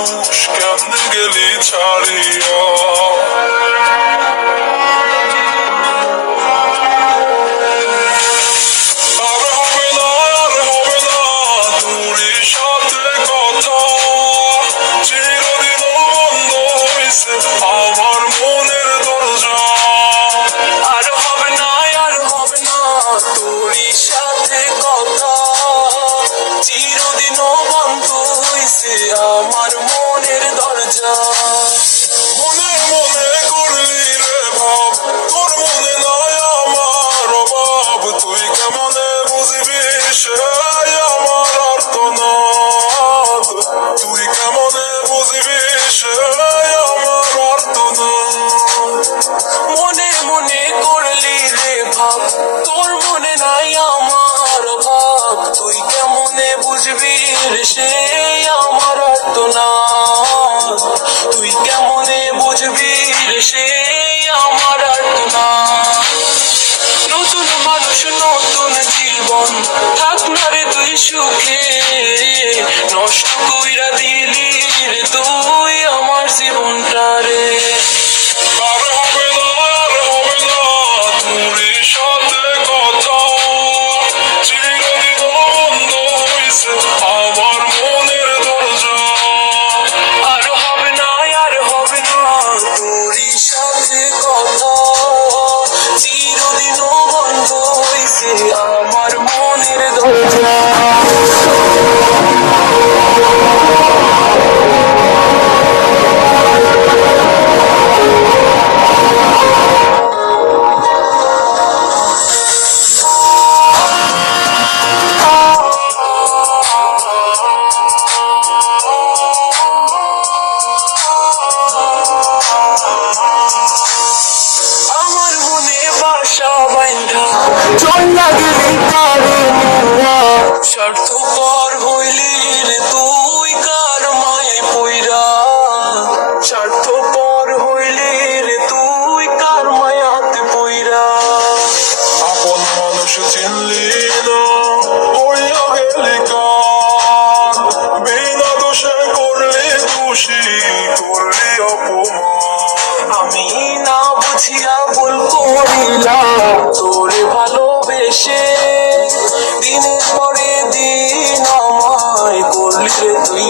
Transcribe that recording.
মানুষ কেমনে গেলি ছাড়িয়া। আর হবে না তোরই সাথে কথা, চিরদিন বন্ধ হইছে আমার মনের দরজা। আর হবে না তোরই সাথে কথা, চিরদিন বন্ধ হইছে আমার মনের দরজা। মনে মনে করলি রে ভাব, তোর মনে নাই আমার অভাব, তুই কেমনে বুঝবি সেই আমার আর্তনাদ, তুই কেমনে বুঝবি সেই আমার আর্তনাদ। মনে মনে করলি রে ভাব, তোর মনে নাই আমার অভাব, তুই কেমনে বুঝবি রে সে আমার আর্তনাদ, তুই কেমনে বুঝবি রে সে আমার আর্তনাদ। নতুন মানুষ নতুন জীবন, থাক না রে তুই সুখে, নষ্ট কইরা দিলি রে তুই আমার জীবনটা রে। আর হবে না তোরই সাথে কথা, চিরদিন বন্ধ হইছে আমার মনের দরজা। আর হবে না তোরই সাথে কথা, চিরদিন বন্ধ হইছে আমার মনের দরজা। আমার মনে বাসা বাইন্ধা চইলা গেলি কারে নিয়া, স্বার্থপর হইলি রে তুই কার মায়ে পইরা, স্বার্থপর হইলি রে তুই কার মায়াতে পইরা। আপন মানুষ চিনলি না, হইয়া গেলি কার, বিনা দোষে করলি দোষী, করলি অপমান। আমি না বুঝিয়া ভুল করিলাম তোরে ভালোবেসে, দিনের পরে দিন আমায় করলি রে তুই